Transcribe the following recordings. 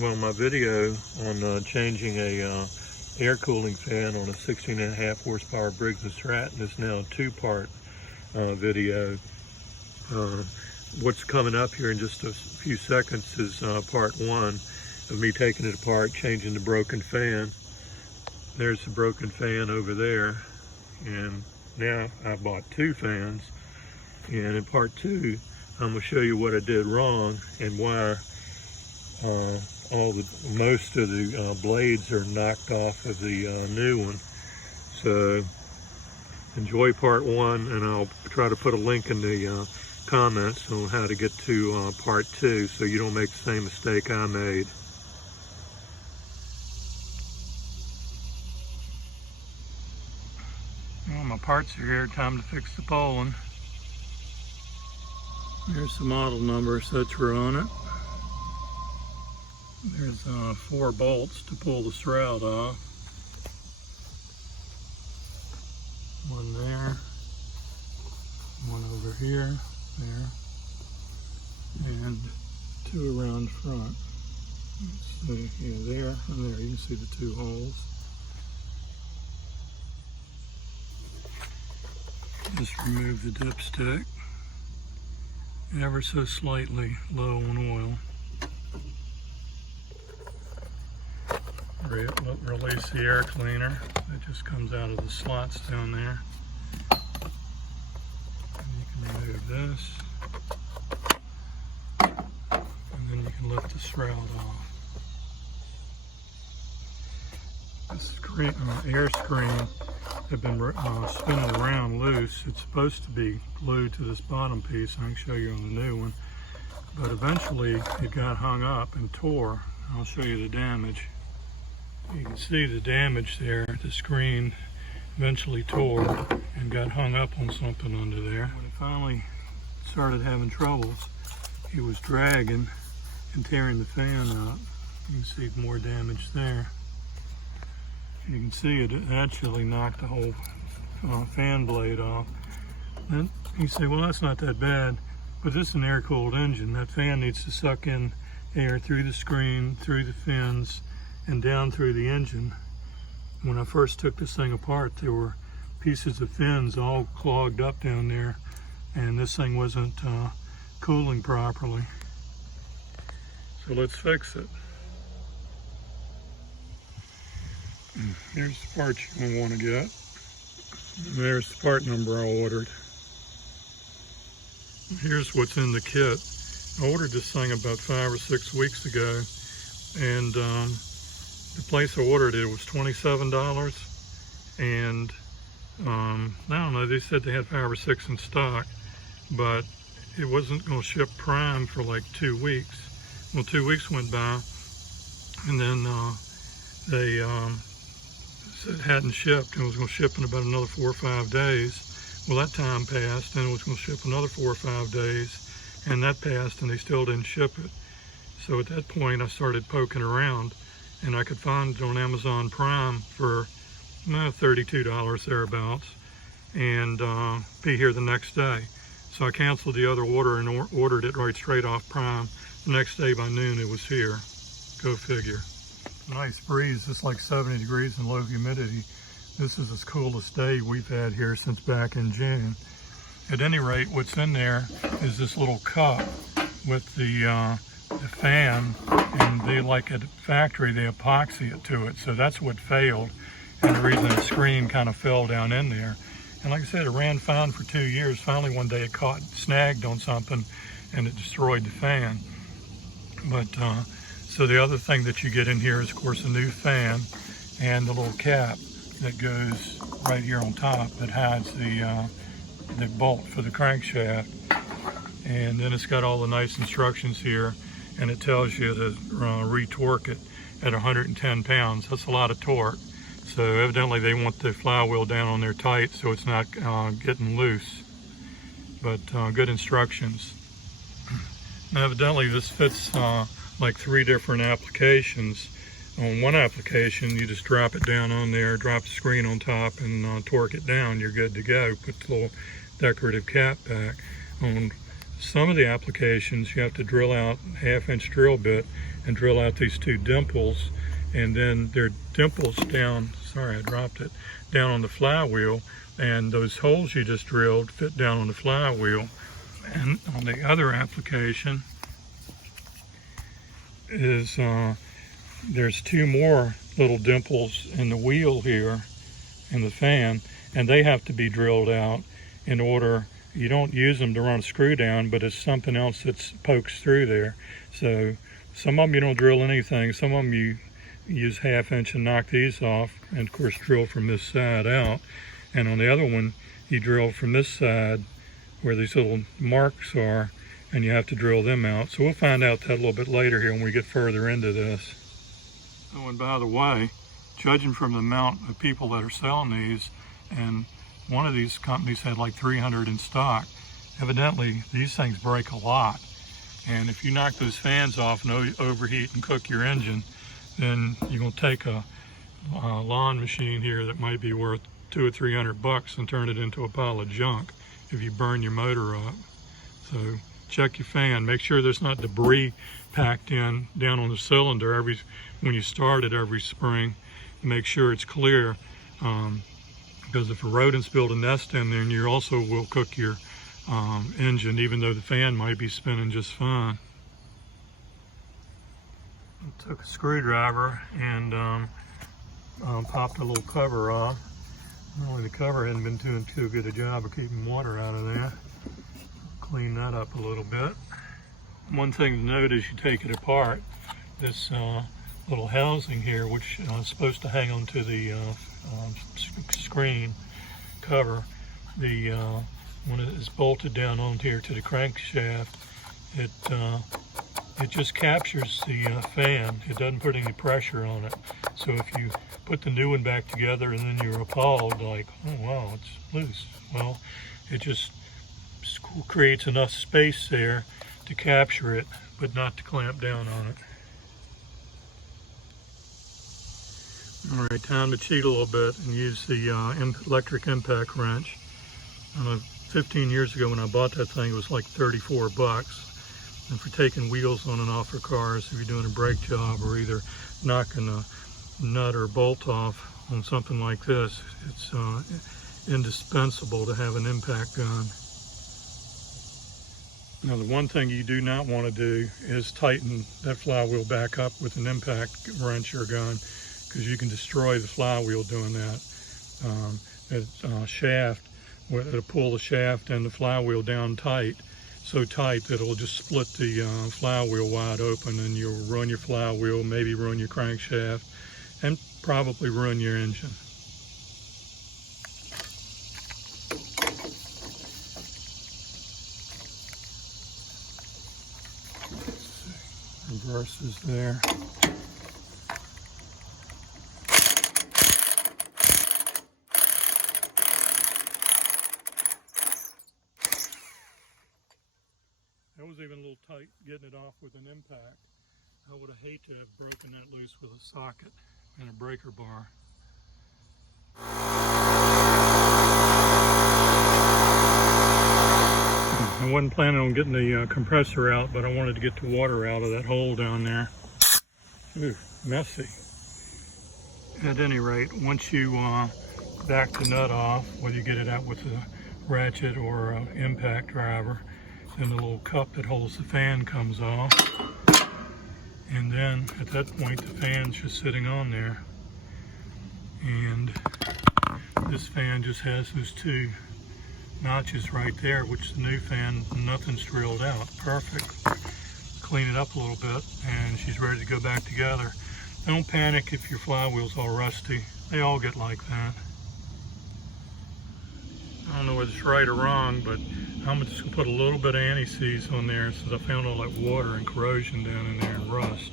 Well, my video on changing a air cooling fan on a 16.5 horsepower Briggs & Stratton is now a two-part video. What's coming up here in just a few seconds is part one of me taking it apart, changing the broken fan. There's the broken fan over there, and now I bought two fans. And in part two, I'm going to show you what I did wrong and why most of the blades are knocked off of the new one. So enjoy part one, and I'll try to put a link in the comments on how to get to part two so you don't make the same mistake I made. Well, my parts are here. Time to fix the Poulan. There's the model number, such were on it. There's 4 bolts to pull the shroud off. One there, one over here, there, and 2 around front. Let's see, yeah, there and there. You can see the 2 holes. Just remove the dipstick, ever so slightly low on oil. Release the air cleaner that just comes out of the slots down there. And you can remove this, and then you can lift the shroud off. The air screen had been spinning around loose. It's supposed to be glued to this bottom piece. I can show you on the new one, but eventually it got hung up and tore. I'll show you the damage. You can see the damage there. The screen eventually tore and got hung up on something under there. When it finally started having troubles, it was dragging and tearing the fan up. You can see more damage there. You can see it actually knocked the whole fan blade off. Then you say, well, that's not that bad, but this is an air-cooled engine. That fan needs to suck in air through the screen, through the fins, and down through the engine. When I first took this thing apart, there were pieces of fins all clogged up down there, and this thing wasn't cooling properly. So let's fix it. Here's the parts you're going to want to get. And there's the part number I ordered. Here's what's in the kit. I ordered this thing about 5 or 6 weeks ago, and the place I ordered it was $27, and I don't know, they said they had 5 or 6 in stock, but it wasn't going to ship prime for like 2 weeks. Well, 2 weeks went by, and then they said it hadn't shipped, and it was going to ship in about another 4 or 5 days. Well, that time passed, and it was going to ship another 4 or 5 days, and that passed, and they still didn't ship it. So at that point, I started poking around, and I could find it on Amazon Prime for $32 thereabouts, and be here the next day. So I canceled the other order and ordered it right straight off Prime. The next day by noon it was here. Go figure. Nice breeze, it's like 70 degrees and low humidity. This is the coolest day we've had here since back in June. At any rate, what's in there is this little cup with the fan, and they, like at the factory, they epoxy it to it, so that's what failed, and the reason the screen kind of fell down in there. And like I said, it ran fine for 2 years. Finally one day it snagged on something and it destroyed the fan. But so the other thing that you get in here is, of course, a new fan and the little cap that goes right here on top that hides the bolt for the crankshaft. And then it's got all the nice instructions here, and it tells you to re-torque it at 110 pounds. That's a lot of torque. So evidently they want the flywheel down on there tight so it's not getting loose. But good instructions. Now, evidently this fits like 3 different applications. On one application, you just drop it down on there, drop the screen on top, and torque it down. You're good to go. Put the little decorative cap back. On some of the applications you have to drill out a 1/2-inch drill bit and drill out these 2 dimples, and then there are dimples down, sorry I dropped it, down on the flywheel, and those holes you just drilled fit down on the flywheel. And on the other application is there's 2 more little dimples in the wheel here in the fan, and they have to be drilled out in order, you don't use them to run a screw down, but it's something else that pokes through there. So some of them you don't drill anything, some of them you use 1/2 inch and knock these off, and of course drill from this side out. And on the other one, you drill from this side where these little marks are, and you have to drill them out. So we'll find out that a little bit later here when we get further into this. Oh, and by the way, judging from the amount of people that are selling these, and one of these companies had like 300 in stock, evidently these things break a lot. And if you knock those fans off and overheat and cook your engine, then you're going to take a lawn machine here that might be worth $200 or $300 and turn it into a pile of junk if you burn your motor up. So check your fan, make sure there's not debris packed in down on the cylinder when you start it every spring. Make sure it's clear, because if a rodent's built a nest in there, and you also will cook your engine, even though the fan might be spinning just fine. I took a screwdriver and popped a little cover off. Only the cover hadn't been doing too good a job of keeping water out of there. Clean that up a little bit. One thing to note as you take it apart, this little housing here, which is supposed to hang onto the screen cover, when it is bolted down onto here to the crankshaft, it just captures the fan. It doesn't put any pressure on it. So if you put the new one back together and then you're appalled, like, oh wow, it's loose. Well, it just creates enough space there to capture it, but not to clamp down on it. All right, time to cheat a little bit and use the electric impact wrench. 15 years ago when I bought that thing, it was like $34. And for taking wheels on and off for cars, if you're doing a brake job or either knocking a nut or bolt off on something like this, it's indispensable to have an impact gun. Now, the one thing you do not want to do is tighten that flywheel back up with an impact wrench or gun, because you can destroy the flywheel doing that. Shaft, it'll pull the shaft and the flywheel down tight, so tight that it'll just split the flywheel wide open, and you'll ruin your flywheel, maybe ruin your crankshaft, and probably ruin your engine. Reverse is there. That was even a little tight getting it off with an impact. I would have hated to have broken that loose with a socket and a breaker bar. I wasn't planning on getting the compressor out, but I wanted to get the water out of that hole down there. Ooh, messy. At any rate, once you back the nut off, whether you get it out with a ratchet or an impact driver, then the little cup that holds the fan comes off. And then at that point, the fan's just sitting on there. And this fan just has those 2 notches right there, which the new fan, nothing's drilled out. Perfect. Clean it up a little bit and she's ready to go back together. Don't panic if your flywheel's all rusty. They all get like that. I don't know whether it's right or wrong, but I'm just gonna put a little bit of anti-seize on there since I found all that water and corrosion down in there and rust.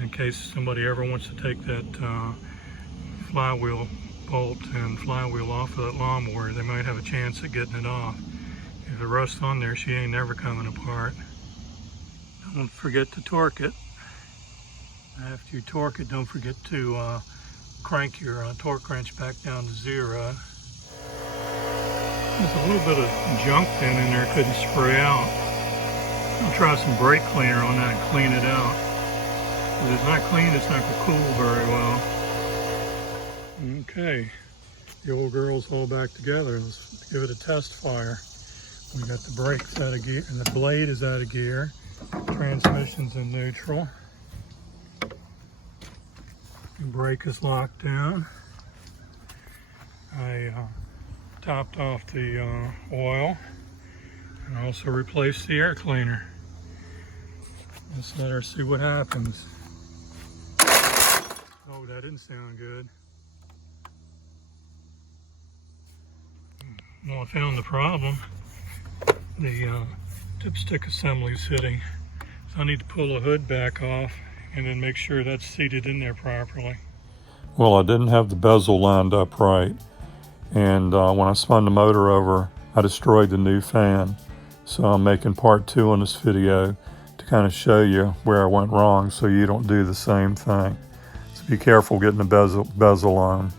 In case somebody ever wants to take that flywheel bolt and flywheel off of that lawnmower, they might have a chance at getting it off. If it rusts on there, she ain't never coming apart. Don't forget to torque it. After you torque it, don't forget to crank your torque wrench back down to 0. There's a little bit of junk in there, couldn't spray out. I'll try some brake cleaner on that and clean it out. If it's not clean, it's not going to cool very well. Okay, the old girl's all back together. Let's give it a test fire. We got the brakes out of gear, and the blade is out of gear. Transmission's in neutral. The brake is locked down. I topped off the oil and also replaced the air cleaner. Let's let her see what happens. Oh, that didn't sound good. Well, I found the problem. The dipstick assembly is hitting. So I need to pull the hood back off and then make sure that's seated in there properly. Well, I didn't have the bezel lined up right. And when I spun the motor over, I destroyed the new fan. So I'm making part 2 on this video to kind of show you where I went wrong so you don't do the same thing. So be careful getting the bezel on.